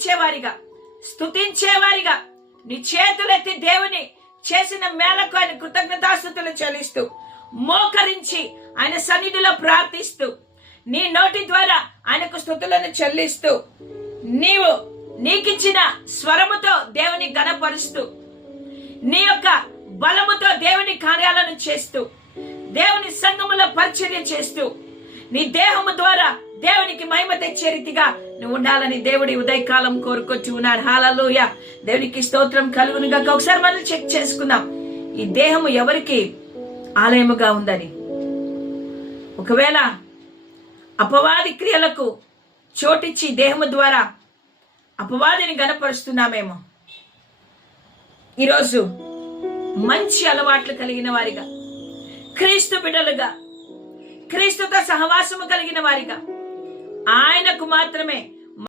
ఆరాధించేవారిగా, స్తుతించేవారిగా, నీ చేతులెత్తి దేవుని చేసిన మేలకు ఆయన కృతజ్ఞతాస్తుతులు చెల్లిస్తూ, మోకరించి ఆయన సన్నిధిలో ప్రార్థిస్తూ, నీ నోటి ద్వారా ఆయనకు స్తుతులను చెల్లిస్తూ, నీకిచ్చిన స్వరముతో దేవుని ఘనపరుస్తూ, నీ యొక్క బలముతో దేవుని కార్యాలను చేస్తూ, దేవుని సంఘములో పరిచర్య చేస్తూ, నీ దేహము ద్వారా దేవునికి మహిమ తెచ్చే రీతిగా నువ్వు ఉండాలని దేవుడి ఉదయకాలం కోరుకొచ్చి ఉన్నాడు. హల్లెలూయా. దేవునికి స్తోత్రం కలుగును గాక. ఒకసారి మనం చెక్ చేసుకుందాం, ఈ దేహము ఎవరికి ఆలయముగా ఉందని. ఒకవేళ అపవాది క్రియలకు చోటిచ్చి దేహము ద్వారా అపవాదిని గణపరుస్తున్నామేమో, ఈరోజు మంచి అలవాట్లు కలిగిన వారిగా, క్రీస్తు బిడ్డలుగా, క్రీస్తుతో సహవాసము కలిగిన వారిగా, ఆయనకు మాత్రమే